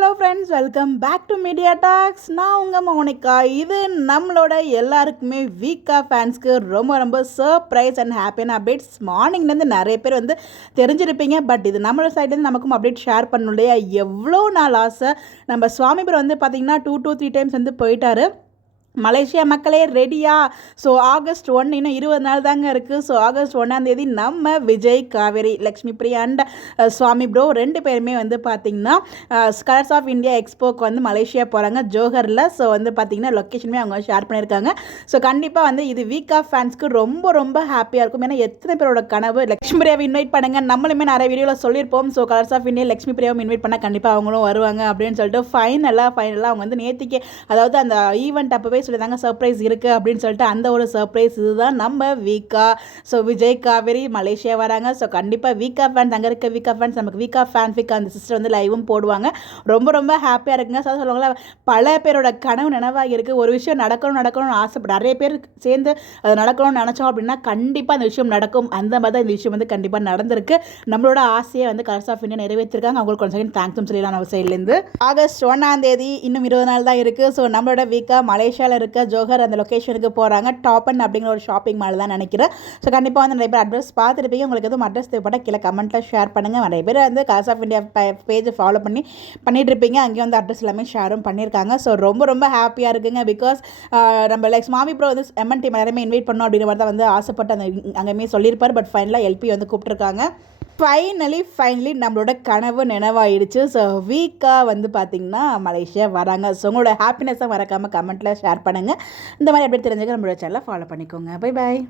Hello friends, welcome back to media talks. நான் உங்கள் Monica. இது நம்மளோட எல்லாருக்குமே வீக்கா ஃபேன்ஸ்க்கு ரொம்ப ரொம்ப சர்ப்ரைஸ் அண்ட் ஹாப்பியான அப்டேட்ஸ். மார்னிங்லேருந்து நிறைய பேர் தெரிஞ்சிருப்பீங்க. பட் இது நம்மளோட சைட்லேருந்து நமக்கும் அப்டேட் ஷேர் பண்ணணும் இல்லையா? எவ்வளோ நாள் ஆசை. நம்ம சுவாமி பேர் பார்த்திங்கன்னா 2 to 3 டைம்ஸ் போயிட்டாரு. மலேசியா மக்களே ரெடியா? ஸோ ஆகஸ்ட் 1 இன்னும் 20 நாள் தாங்க இருக்குது. ஸோ ஆகஸ்ட் 1 நம்ம விஜய், காவேரி, லக்ஷ்மி பிரியா அண்ட் சுவாமி ப்ரோ 2 பேருமே பார்த்திங்கன்னா கலர்ஸ் ஆஃப் இந்தியா எக்ஸ்போக்கு மலேசியா போகிறாங்க, ஜோஹரில். ஸோ பார்த்திங்கன்னா லொக்கேஷனுமே அவங்க ஷேர் பண்ணியிருக்காங்க. ஸோ கண்டிப்பாக இது வீக் ஆஃப் ஃபேன்ஸ்க்கு ரொம்ப ரொம்ப ஹாப்பியாக இருக்கும். ஏன்னா எத்தனை பேரோட கனவு லக்ஷ்மி பிரியாவை இன்வைட் பண்ணுங்கள். நம்மளுமே நிறைய வீடியோவில் சொல்லியிருப்போம். So Colors of India Lakshmi பிரியாவும் இன்வைட் பண்ணால் கண்டிப்பாக அவங்களும் வருவாங்க அப்படின்னு சொல்லிட்டு ஃபைனலாக அவங்க நேற்றுக்கே, அதாவது அந்த ஈவெண்ட் அப்போவே சொல்லிதாங்க சர்ப்ரைஸ் இருக்குது அப்படின்னு சொல்லிட்டு அந்த ஒரு சர்ப்ரைஸ் இதுதான் நம்ம வீக்கா. ஸோ விஜய், காவேரி மலேசியா வராங்க. ஸோ கண்டிப்பாக வீக்கா ஃபேன்ஸ், அங்கே இருக்க வீக்கா ஃபேன்ஸ் நமக்கு வீக்கா ஃபேன் வீக்கா அந்த சிஸ்டர் லைவும் போடுவாங்க. ரொம்ப ரொம்ப ஹாப்பியாக இருக்குங்க. ஸோ சொல்லுவாங்களா, பல பேரோட கனவு நினைவாக இருக்குது. ஒரு விஷயம் நடக்கணும்னு ஆசைப்பட நிறைய பேர் சேர்ந்து அது நடக்கணும்னு நினச்சோம் அப்படின்னா கண்டிப்பாக அந்த விஷயம் நடக்கும். அந்த மாதிரி தான் இந்த விஷயம் கண்டிப்பாக நடந்திருக்கு. நம்மளோட ஆசையை கலர்ஸ் ஆஃப் இந்தியா நிறைவேற்றிருக்காங்க. அவங்களுக்கு கொஞ்சம் செகண்ட் தேங்க்ஸும் சொல்லலாம் நம்ம சைட்லேருந்து. ஆகஸ்ட் 1 இன்னும் 20 நாள் தான் இருக்குது. ஸோ நம்மளோட வீக்கா மலேசியாவில் இருக்க ஜோஹர் அந்த லொக்கேஷனுக்கு போகிறாங்க. டாப்பன் அப்படிங்கிற ஒரு ஷாப்பிங் மால் தான் நினைக்கிறேன். ஸோ கண்டிப்பாக நிறைய பேர் அட்ரஸ் பார்த்துருப்பீங்க. உங்களுக்கு எதுவும் அட்ரஸ் தேவைப்பட்டால் கீழே கமெண்ட்டில் ஷேர் பண்ணுங்கள். நிறைய பேர் கலர்ஸ் ஆஃப் இந்தியா பேஜை ஃபாலோ பண்ணிட்டு இருப்பீங்க. அங்கேயும் அட்ரஸ் எல்லாமே ஷேரும் பண்ணியிருக்காங்க. ஸோ ரொம்ப ரொம்ப ஹாப்பியாக இருக்குங்க. பிகாஸ் நம்ம லைக் மாமி ப்ரோ எம்என் டீம் எல்லாருமே இன்வைட் பண்ணோம் அப்படிங்கிற மாதிரி தான் ஆசைப்பட்டு அந்த அங்கேயுமே சொல்லியிருப்பார். பட் ஃபைனலாக எல்பி கூப்பிட்டுருக்காங்க. ஃபைனலி நம்மளோட கனவு நினைவாயிடுச்சு. ஸோ வீக்காக பார்த்திங்கன்னா மலேசியா வராங்க. ஸோ உங்களோட ஹாப்பினஸாக மறக்காமல் கமெண்ட்டில் ஷேர் பண்ணுங்கள். இந்த மாதிரி எப்படி தெரிஞ்சுக்க நம்மளோட சேனலை ஃபாலோ பண்ணிக்கோங்க. Bye bye.